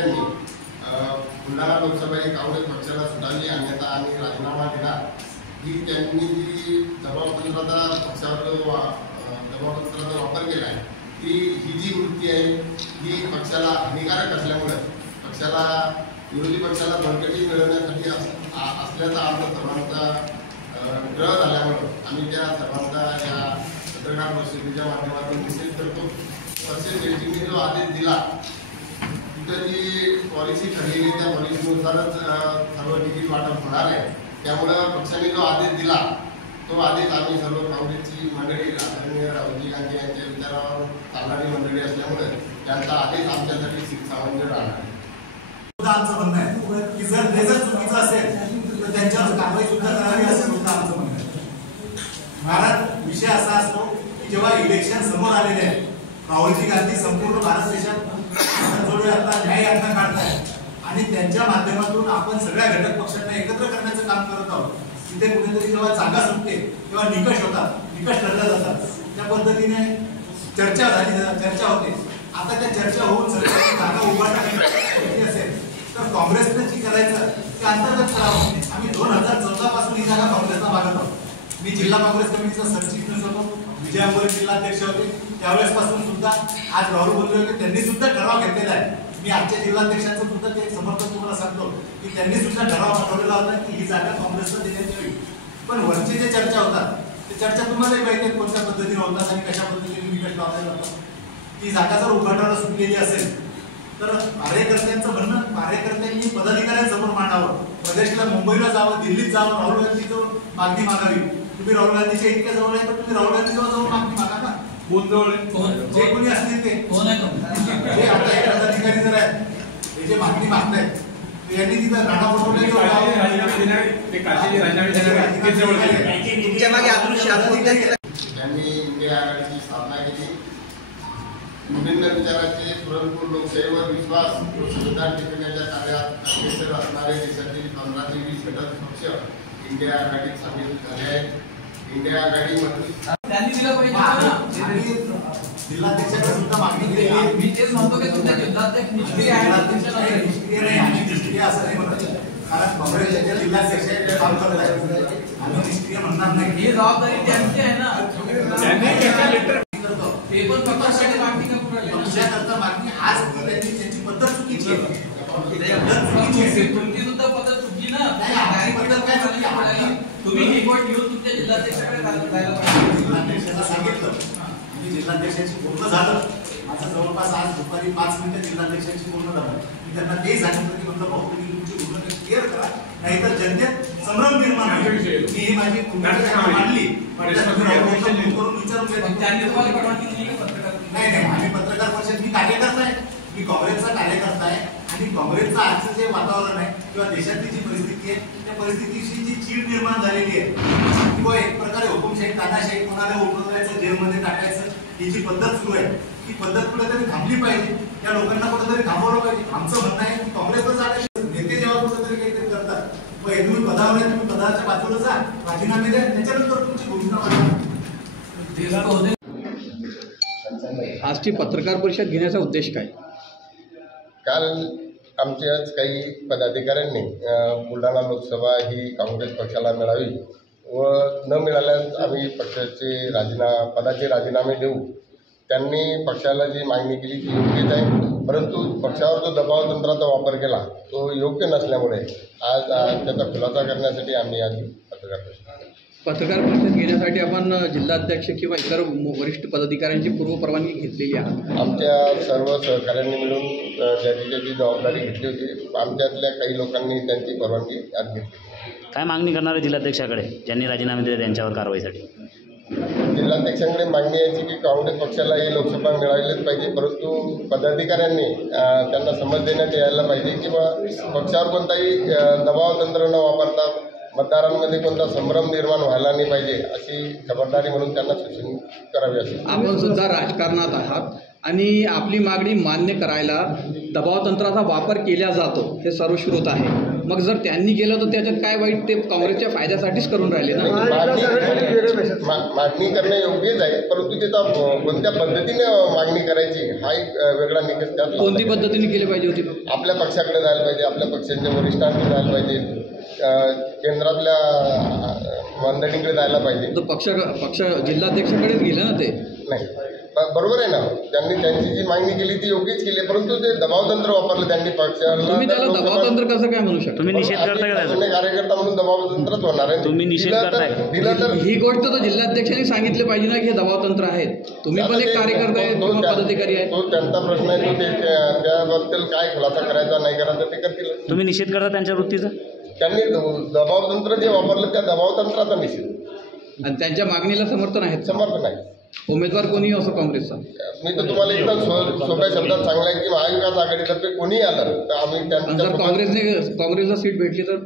बुलढाणा लोकसभा ही काँग्रेस पक्षाला सुटावी अन्यथा आम्ही राजीनामा देणार ही त्यांनी जी जबाबदारीचा पक्षावर जबाबदारीचा वापर केला आहे ही जी वृत्ती आहे ही पक्षाला हानिकारक असल्यामुळे पक्षाला विरोधी पक्षाला बळकटी मिळवण्यासाठी असल्याचा आमचा सर्वांचा ग्रह झाल्यामुळे आम्ही त्या सर्वांचा या पत्रकार परिषदेच्या माध्यमातून निषेध करतो। तसेच एसटीने जो आदेश दिला तिथं जी पॉलिसी ठरलेली त्या पॉलिसीनुसारच सर्व तिकीट वाटप होणार आहे। त्यामुळं पक्षाने जो आदेश दिला तो आदेश आम्ही सर्व काँग्रेसची मंडळी आदरणीय राहुलजी गांधी यांच्या विचारावर चालणारी मंडळी असल्यामुळे त्यांचा आदेश आमच्यासाठी शिक्षावंत राहणार आहे। आमचं म्हणणं आहे की जर ते चुकीचं असेल तर त्यांच्यावर कारवाई सुद्धा करावी असं सुद्धा आमचं म्हणणं आहे। महाराज विषय असा असतो की जेव्हा इलेक्शन समोर आलेले आहे राहुलजी गांधी संपूर्ण भारत देशात आता न्याय यात्रा काढतायत आणि त्यांच्या माध्यमातून आपण सगळ्या घटक पक्षांना एकत्र करण्याचं काम करत आहोत। तिथे कुठेतरी जेव्हा जागा सुटते तेव्हा निकष होतात, निकष ठरले जातात, त्या पद्धतीने चर्चा होते। आता त्या चर्चा होऊन सरकारची जागा उभारण्याची असेल तर काँग्रेसने जी करायचं ते अंतर्गत करावं। आम्ही 2014 पासून ही जागा काँग्रेसला मागत आहोत। मी जिल्हा काँग्रेस कमिटीचा सरचिटणीस होतो, विजयामुळे जिल्हाध्यक्ष होते, त्यावेळेस पासून सुद्धा आज राहुल बोलले होते त्यांनी सुद्धा ठराव घेतलेला आहे। मी आजच्या जिल्हाध्यक्षांचं सुद्धा ते समर्थन तुम्हाला सांगतो की त्यांनी सुद्धा ठराव पाठवलेला होता की ही जागा काँग्रेसला देण्यात यावी। पण वरची जे चर्चा होतात ते चर्चा तुम्हालाही माहिती आहे कोणत्या पद्धतीने होतात आणि कशा पद्धतीने निकष लावले जातात। ती जागा जर उघडणारा सुटलेली असेल तर कार्यकर्त्यांचं म्हणणं कार्यकर्त्यांनी पदाधिकाऱ्यांसमोर मांडावं, प्रदेशला मुंबईला जावं, दिल्लीत जावं, राहुल गांधीजवळ मागणी मागावी। तुम्ही राहुल गांधीच्या इतक्या जवळ आहे तर तुम्ही राहुल गांधीजवळ जाऊन मागणी मागा ना। कोण जवळ जे कोणी असतील ते जे आपल्या पदाधिकारी जर आहेत हे जे मागणी मागतायत यांनी तिथं राणा पटोले तुमच्या मागे त्यांनी इंडिया आघाडीची स्थापना केली। विभिन्न विचाराचे पुरणपूर लोकशाहीवर विश्वास व संविधान टिकवण्याच्या कार्यात अग्रेसर असणारे देशातील 15 ते 20 घटक पक्ष इंडिया आघाडीत सामील झाले आहेत। इंडिया आघाडीमध्ये त्यांनी दिलं पाहिजे जिल्हाध्यक्षांनी सुद्धा मागणी केली आहे। मी तेच म्हणतो की तुमच्या जिल्हाध्यक्ष निष्क्रिय आहे, निष्क्रिय नाही आणि निष्क्रिय असं नाही म्हणत, कारण काँग्रेसच्या जिल्हाध्यक्ष काम करत आहेत। आम्ही निष्क्रिय म्हणणार नाही, ही जबाबदारी त्यांची आहे ना। ते पण पक्षासाठी मागणी का पुढे पक्षाकरता मागणी आज त्यांनी त्यांची पद्धत चुकीची आहे। तुमची सुद्धा पद्धत चुकी ना। तुम्ही ही गोष्ट घेऊन तुमच्या जिल्हाध्यक्षाकडे जायला पाहिजे। जिल्हाध्यक्षांना सांगितलं मी जिल्हाध्यक्षांची पूर्ण झालं, माझं जवळपास आज दुपारी 5 मिनिटं जिल्हाध्यक्षांची पूर्ण झालं। मी त्यांना तेही सांगितलं की म्हटलं भाऊ तुम्ही तुमची भूमिका क्लिअर करा नाहीतर जनतेत संभ्रम निर्माण होईल। मी ही माझी भूमिका मांडली करून विचारून त्यांनी तुम्हाला परवानगी दिली की पत्रकार नाही आम्ही पत्रकार परिषद मी कार्यकर्ता आहे, मी काँग्रेसचा कार्यकर्ता आहे आणि काँग्रेसचं आजचं जे वातावरण आहे किंवा देशातली जी परिस्थिती आहे त्या परिस्थितीशी जी चीड निर्माण झालेली आहे किंवा एक प्रकारे हुकुमशाही तानाशाही कोणाला उठवायचं जेलमध्ये टाकायचं ही जी पद्धत सुरू आहे ही पद्धत कुठेतरी थांबली पाहिजे। त्या लोकांना कुठेतरी थांबवलं पाहिजे। आमचं म्हणणं आहे की काँग्रेसला जाण्याचे नेते जेव्हा कुठेतरी काहीतरी करतात मग तुम्ही पदावर आहे, तुम्ही पदाच्या बाजूला जा, राजीनामे द्या, त्याच्यानंतर तुमची भूमिका मांडा। आजची पत्रकार परिषद घेण्याचा उद्देश काय? काल आमच्याच काही पदाधिकाऱ्यांनी बुलढाणा लोकसभा ही काँग्रेस पक्षाला मिळावी व न मिळाल्यास आम्ही पक्षाचे पदाचे राजीनामे देऊ। त्यांनी पक्षाला जी मागणी केली ती योग्यच आहे, परंतु पक्षावर जो दबाव तंत्राचा वापर केला तो योग्य नसल्यामुळे आज त्याचा खुलासा करण्यासाठी आम्ही आज पत्रकार परिषद घेण्यासाठी आपण जिल्हाध्यक्ष किंवा इतर वरिष्ठ पदाधिकाऱ्यांची पूर्वपरवानगी घेतलेली आहे। आमच्या सर्व सहकाऱ्यांनी मिळून ज्याची जबाबदारी घेतली होती आमच्यातल्या काही लोकांनी त्यांची परवानगी आज घेतली। काय मागणी करणार आहे जिल्हाध्यक्षाकडे ज्यांनी राजीनामे दिले त्यांच्यावर कारवाईसाठी? जिल्हाध्यक्षांकडे मागणी यायची की काँग्रेस पक्षाला ही लोकसभा मिळालीच पाहिजे, परंतु पदाधिकाऱ्यांनी त्यांना समज देण्यात यायला पाहिजे किंवा पक्षावर कोणताही दबाव तंत्र न वापरता मतदारांमध्ये कोणता संभ्रम निर्माण व्हायला नाही पाहिजे अशी खबरदारी म्हणून त्यांना सूचना करावी असेल। आपण सुद्धा राजकारणात आहात आणि आपली मागणी मान्य करायला दबावतंत्राचा वापर केला जातो हे सर्वश्रुत आहे. मग जर त्यांनी केलं तर त्याच्यात काय वाईट? ते काँग्रेसच्या फायद्यासाठीच करून राहिले ना. मागणी करणं योग्यच आहे, परंतु त्याचा कोणत्या पद्धतीने मागणी करायची हा एक वेगळा निकष त्यात कोणती पद्धतीने केली पाहिजे होती? आपल्या पक्षाकडे जायला पाहिजे, आपल्या पक्षांच्या वरिष्ठांकडे जायला पाहिजे, केंद्रातल्या मंडळींकडे जायला पाहिजे. तो पक्ष जिल्हाध्यक्षाकडेच गेलं ना ते. नाही, बरोबर आहे ना, त्यांनी त्यांची जी मागणी केली ती योग्यच केली, परंतु ते दबावतंत्र वापरलं त्यांनी पक्षाला. तुम्ही त्याला दबावतंत्र कसं काय म्हणू शकता? तुम्ही निषेध करताय का त्याचा? कार्यकर्ता म्हणून दबावतंत्रच होणार आहे. तुम्ही निषेध करताय? दिलं तर ही गोष्ट तर जिल्हाध्यक्षांनी सांगितलं पाहिजे ना की हे दबावतंत्र आहेत. तुम्ही पण एक कार्यकर्ता आहे किंवा पदाधिकारी आहे. तो त्यांचा प्रश्न आहे, तो त्याबद्दल काय खुलासा करायचा नाही करायचा ते करतील. तुम्ही निषेध करता त्यांच्या वृत्तीचा? त्यांनी दबावतंत्र जे वापरलं त्या दबावतंत्राचा निषेध. आणि त्यांच्या मागणीला समर्थन आहेत. समर्थन आहे. उमेदवार कोणी असो काँग्रेसचा. मी तर तुम्हाला एकदम सोप्या शब्दात सांगलाय की महाविकास आघाडीतर्फे कोणी आलं तर आम्ही जर काँग्रेसला सीट भेटली तर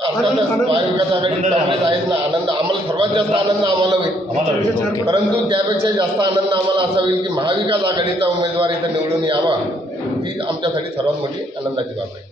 अर्थातच महाविकास आघाडीत काँग्रेस आहेच ना. आनंद आम्हाला सर्वात जास्त आनंद आम्हाला होईल, परंतु त्यापेक्षा जास्त आनंद आम्हाला असा होईल की महाविकास आघाडीचा उमेदवार इथं निवडून यावा. ही आमच्यासाठी सर्वात मोठी आनंदाची बाब आहे.